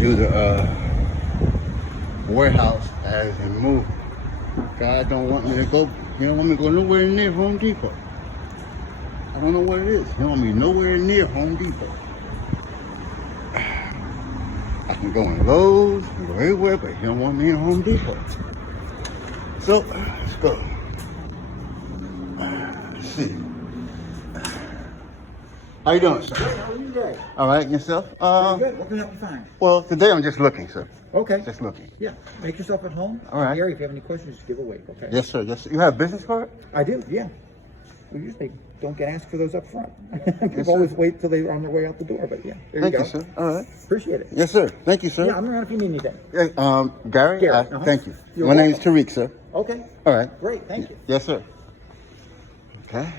do the warehouse as a move. God don't want me to go. He don't want me to go nowhere near Home Depot. I don't know what it is. He don't want me nowhere near Home Depot. I can go in Lowe's, I can go everywhere, but he don't want me in Home Depot. So let's go. Let's see. How you doing, sir? Great, how are you today? All right, yourself? Very good. What can I help you find? Well, today I'm just looking, sir. Okay. Just looking. Yeah. Make yourself at home. All right. Gary, if you have any questions, just give a wait, okay? Yes, sir. Yes, sir. You have a business card? I do, yeah. We usually don't get asked for those up front. People sir. always wait till they're on their way out the door, but yeah. There Thank you you, go. sir. All right. Appreciate it. Yes, sir. Thank you, sir. Yeah, I'm around if you need anything. Gary? Gary, Thank you. You're My name is welcome. Tariq, sir. Okay. All right. Great, thank you. Yes, sir. Okay.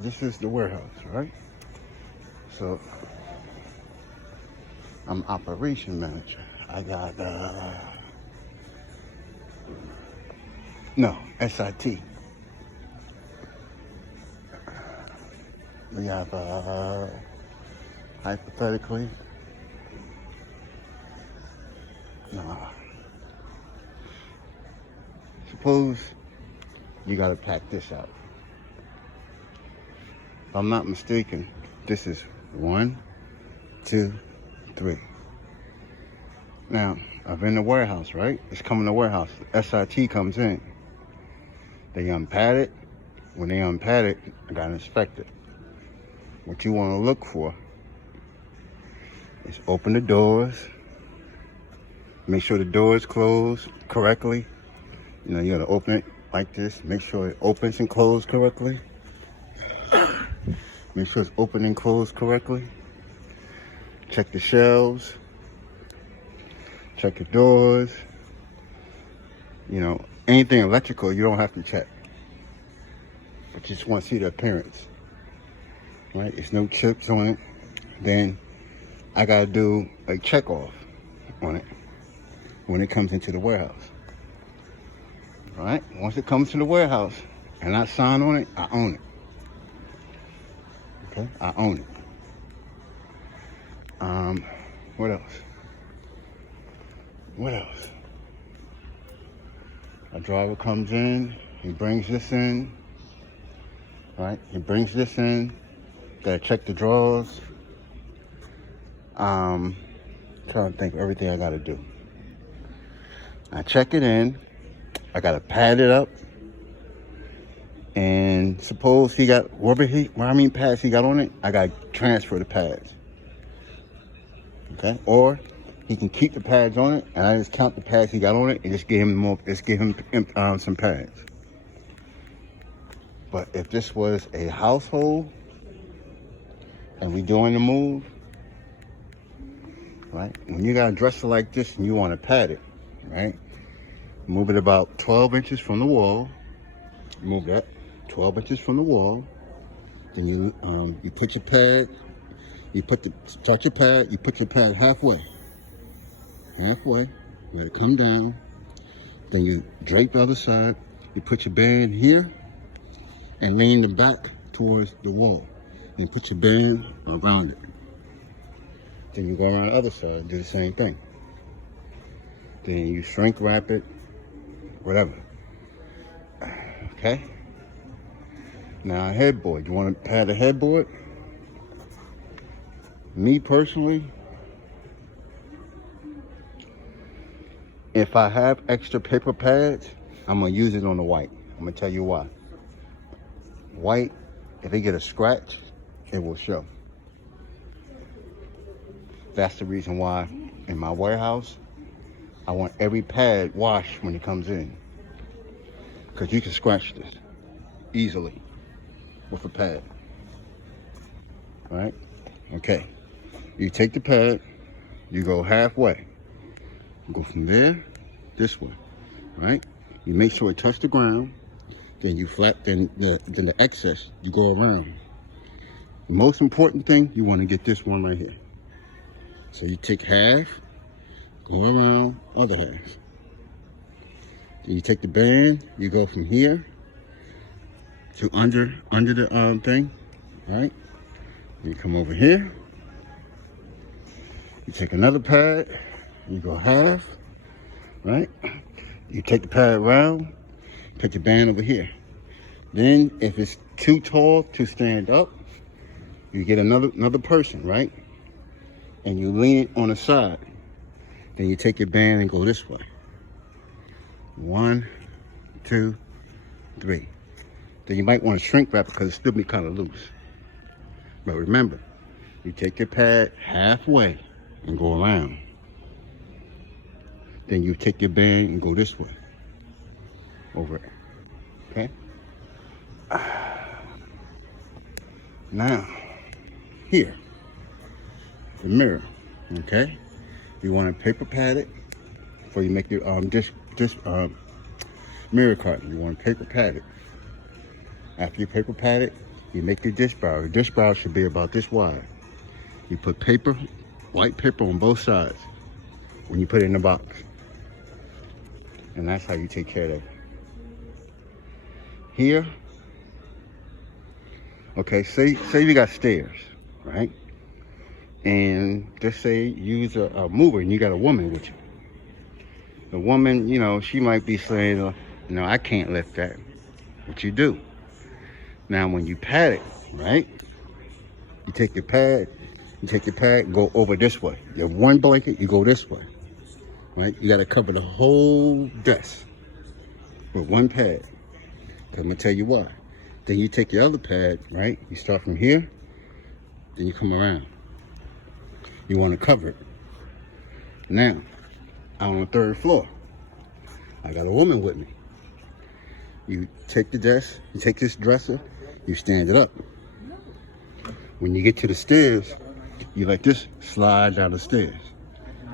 This is the warehouse, right? So, I'm operation manager. I got, no, SIT. We have, hypothetically, no. Suppose you gotta pack this out. If I'm not mistaken, this is 1, 2, 3. Now, I've been in the warehouse, right? It's coming to the warehouse. SIT comes in. They unpad it. When they unpad it, I gotta inspect it. What you wanna look for is open the doors. Make sure the door is closed correctly. You know, you gotta open it like this. Make sure it opens and closes correctly. Make sure it's open and closed correctly. Check the shelves. Check the doors. You know, anything electrical you don't have to check. But you just want to see the appearance. Right? There's no chips on it. Then I gotta do a check off on it when it comes into the warehouse. Right? Once it comes to the warehouse and I sign on it, I own it. Okay, I own it. What else? What else? A driver comes in, he brings this in, right? He brings this in, gotta check the drawers. Trying to think of everything I gotta do. I check it in, I gotta pad it up. And suppose he got pads he got on it, I gotta transfer the pads. Okay? Or he can keep the pads on it and I just count the pads he got on it and just give him some pads. But if this was a household and we doing the move, right? When you got a dresser like this and you want to pad it, right? Move it about 12 inches from the wall. Move that 12 inches from the wall. Then you put your pad, start your pad, you put your pad halfway. Halfway, let it come down. Then you drape the other side, you put your band here and lean the back towards the wall. And put your band around it. Then you go around the other side and do the same thing. Then you shrink wrap it, whatever. Okay? Now a headboard, you want to pad a headboard? Me personally, if I have extra paper pads, I'm gonna use it on the white. I'm gonna tell you why. White, if they get a scratch, it will show. That's the reason why in my warehouse, I want every pad washed when it comes in. Because you can scratch this easily with a pad. All right? Okay. You take the pad, you go halfway. Go from there, this way, right? You make sure it touches the ground, then you then the excess, you go around. The most important thing, you want to get this one right here. So you take half, go around, other half. Then you take the band, you go from here to under the thing, right? You come over here. You take another pad. You go half, right? You take the pad around. Put your band over here. Then, if it's too tall to stand up, you get another person, right? And you lean it on the side. Then you take your band and go this way. 1, 2, 3. Then you might want to shrink wrap it because it still be kind of loose. But remember, you take your pad halfway and go around. Then you take your band and go this way. Over it. Okay? Now, here, the mirror. Okay? You want to paper pad it before you make your mirror carton. You want to paper pad it. After you paper pad it, you make your dish barrel. The dish barrel should be about this wide. You put paper, white paper on both sides when you put it in the box. And that's how you take care of that. Here, okay, say you got stairs, right? And just say you use a mover and you got a woman with you. The woman, you know, she might be saying, no, I can't lift that. But you do. Now, when you pad it, right? You take your pad, go over this way. You have one blanket, you go this way, right? You got to cover the whole desk with one pad. I'm going to tell you why. Then you take your other pad, right? You start from here, then you come around. You want to cover it. Now, I'm on the 3rd floor. I got a woman with me. You take the desk, you take this dresser, you stand it up. When you get to the stairs, you like this, slide down the stairs.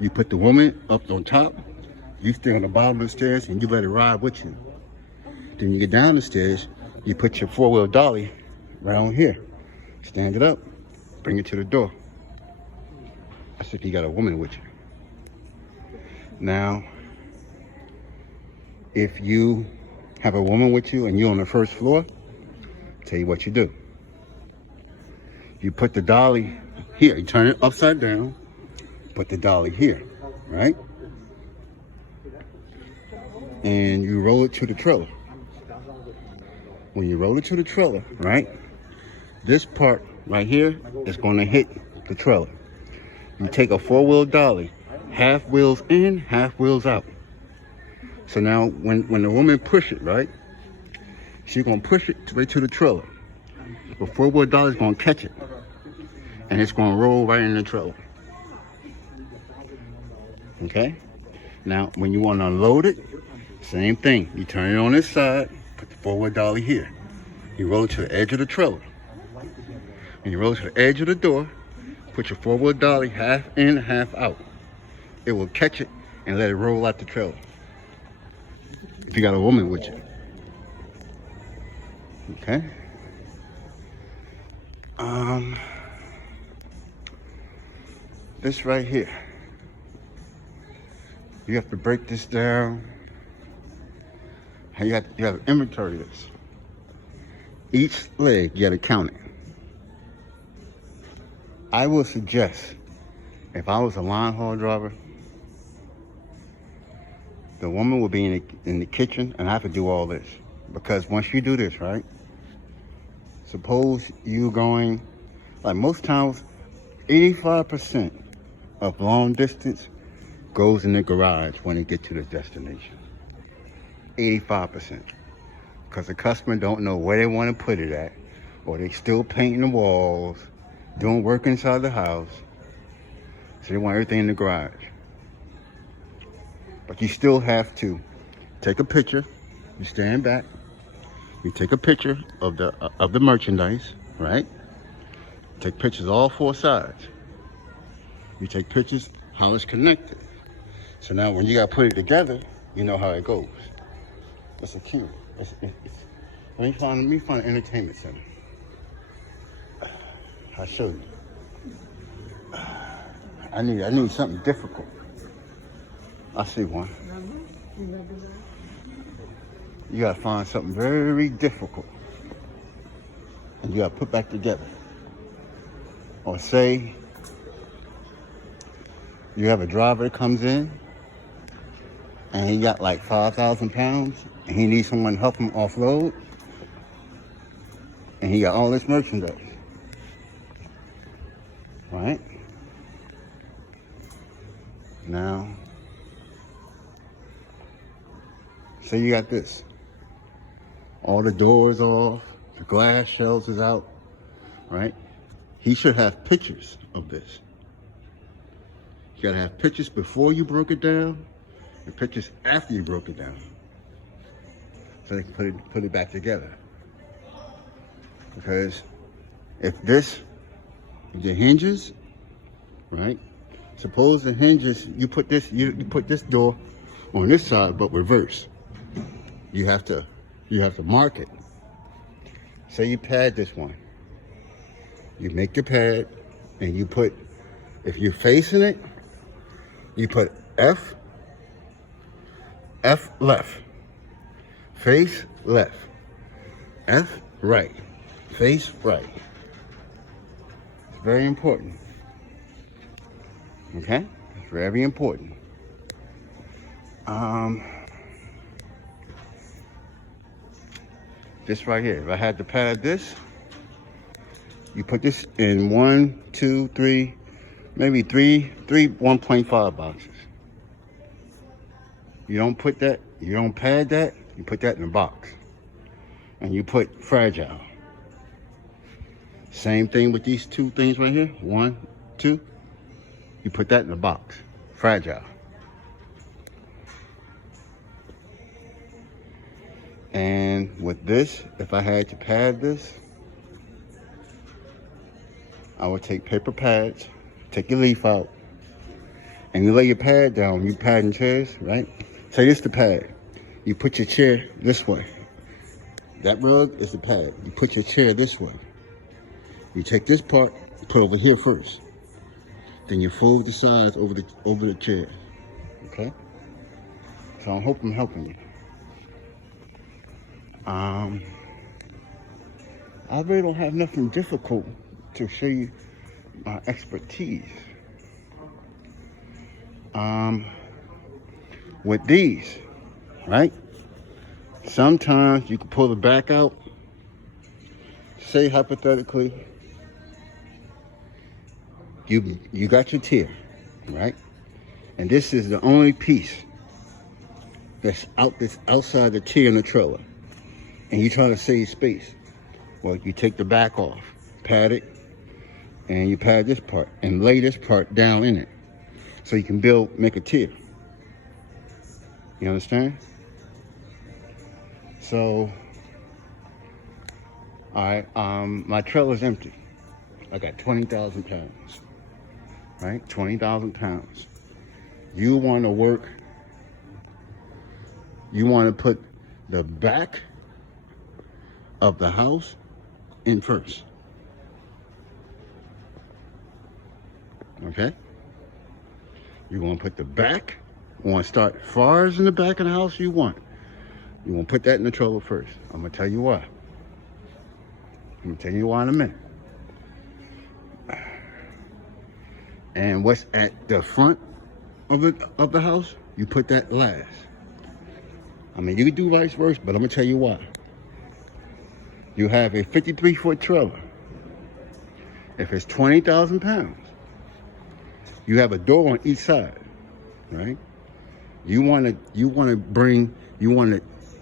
You put the woman up on top, you stay on the bottom of the stairs, and you let it ride with you. Then you get down the stairs, you put your 4-wheel dolly right on here. Stand it up, bring it to the door. That's if you got a woman with you. Now, if you have a woman with you and you're on the 1st floor, tell you what you do. You put the dolly here, you turn it upside down, put the dolly here, right? And you roll it to the trailer. When you roll it to the trailer, right? This part right here is going to hit the trailer. You take a 4-wheel dolly, half wheels in, half wheels out. So now when the woman push it, right? She's going to push it right to the trailer. The 4-wheel dolly is going to catch it. And it's going to roll right in the trailer. Okay? Now, when you want to unload it, same thing. You turn it on this side, put the 4-wheel dolly here. You roll it to the edge of the trailer. And you roll it to the edge of the door, put your 4-wheel dolly half in, half out. It will catch it and let it roll out the trailer. If you got a woman with you. Okay? This right here. You have to break this down. You have to inventory this. Each leg, you got to count it. I would suggest, if I was a line haul driver, the woman would be in the kitchen and I have to do all this. Because once you do this, right? Suppose you going, like most times, 85% of long distance goes in the garage when they get to the destination. 85%. Because the customer don't know where they want to put it at, or they still painting the walls, doing work inside the house. So they want everything in the garage. But you still have to take a picture. You stand back. You take a picture of the merchandise, right? Take pictures all 4 sides. You take pictures how it's connected. So now when you got to put it together, you know how it goes. It's a cue. Let me find an entertainment center. I'll show you. I need something difficult. I see one. You gotta find something very difficult. And you gotta put back together. Or say you have a driver that comes in and he got like 5,000 pounds and he needs someone to help him offload, and he got all this merchandise, right? Now, say you got this. All the doors off, the glass shelves is out, right? He should have pictures of this. You gotta have pictures before you broke it down and pictures after you broke it down, so they can put it back together. Because if the hinges, right? Suppose the hinges, you put this door on this side, but reverse. You have to mark it. Say you pad this one. You make your pad, and you put, if you're facing it, you put F left, face left, F right, face right. It's very important. Okay? It's very important. This right here, if I had to pad this, you put this in 1, 2, 3, maybe three 1.5 boxes. You don't put that, you don't pad that, you put that in a box. And you put fragile. Same thing with these two things right here, 1, 2. You put that in a box, fragile. And with this, if I had to pad this, I would take paper pads, take your leaf out, and you lay your pad down. You padding chairs, right? Say this the pad. You put your chair this way. That rug is the pad. You put your chair this way. You take this part, put over here first. Then you fold the sides over the chair. Okay? So I hope I'm helping you. I really don't have nothing difficult to show you my expertise. With these, right? Sometimes you can pull the back out. Say hypothetically, you got your tier, right? And this is the only piece that's outside the tier in the trailer. And you're trying to save space. Well, you take the back off, pad it, and you pad this part and lay this part down in it. So you can make a tier. You understand? So, all right, my trailer's empty. I got 20,000 pounds, right? 20,000 pounds. You want to put the back of the house in first. Okay? You want to put the back, you want to start as far as in the back of the house you want. You want to put that in the trailer first. I'm going to tell you why. I'm going to tell you why in a minute. And what's at the front of the house, you put that last. I mean, you can do vice versa, but I'm going to tell you why. You have a 53-foot trailer. If it's 20,000 pounds, you have a door on each side, right? You want to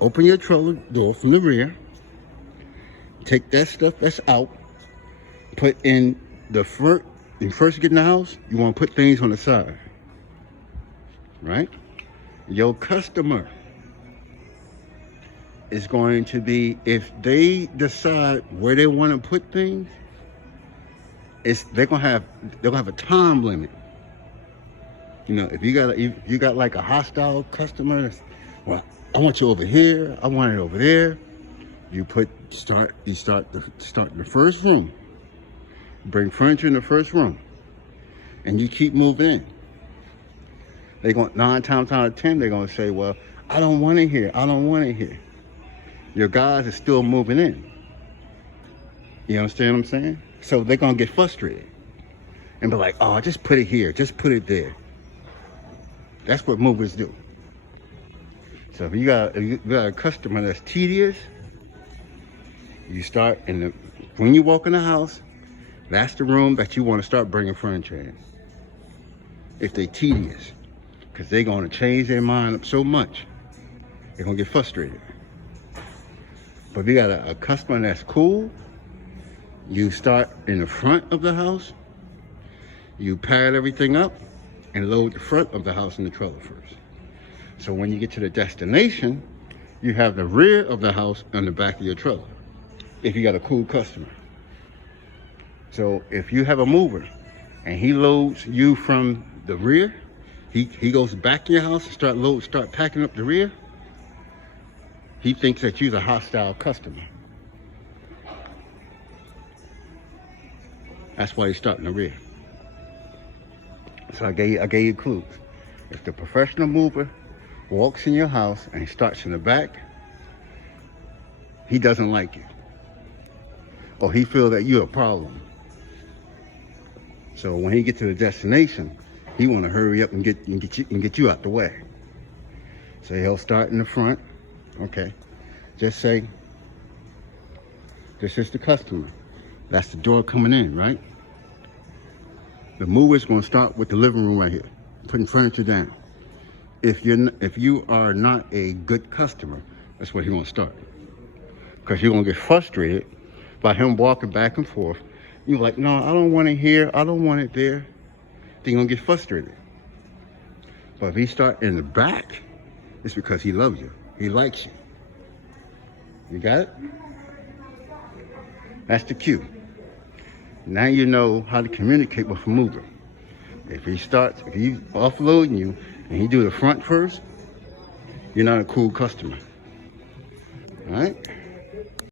open your trailer door from the rear, take that stuff that's out, put in the front. When you first get in the house, you want to put things on the side, right? Your customer is going to be, if they decide where they want to put things, they're gonna have a time limit. You know, if you got like a hostile customer that's, well, I want you over here, I want it over there. You start in the first room. Bring furniture in the first room. And you keep moving in. They're going 9 times out of 10, they're gonna say, well, I don't want it here. I don't want it here. Your guys are still moving in. You understand what I'm saying? So they're gonna get frustrated. and be like, oh, just put it here, just put it there. That's what movers do. So if you got a customer that's tedious, you start when you walk in the house, that's the room that you want to start bringing furniture in. If they're tedious, because they're going to change their mind up so much, they're going to get frustrated. But if you got a customer that's cool, you start in the front of the house, you pad everything up, and load the front of the house in the trailer first. So when you get to the destination, you have the rear of the house on the back of your trailer, if you got a cool customer. So if you have a mover and he loads you from the rear, he goes back in your house and start packing up the rear, he thinks that you're a hostile customer. That's why he's starting the rear. So I gave you clues. If the professional mover walks in your house and starts in the back, he doesn't like you, or he feels that you're a problem. So when he gets to the destination, he want to hurry up and get you out the way. So he'll start in the front. Okay, just say, this is the customer. That's the door coming in, right? The mover's going to start with the living room right here, putting furniture down. If you are not a good customer, that's where he won't start. Because you're going to get frustrated by him walking back and forth. You're like, no, I don't want it here. I don't want it there. Then you're going to get frustrated. But if he start in the back, it's because he loves you. He likes you. You got it? That's the cue. Now you know how to communicate with a mover. If he's offloading you and he do the front first, you're not a cool customer. All right?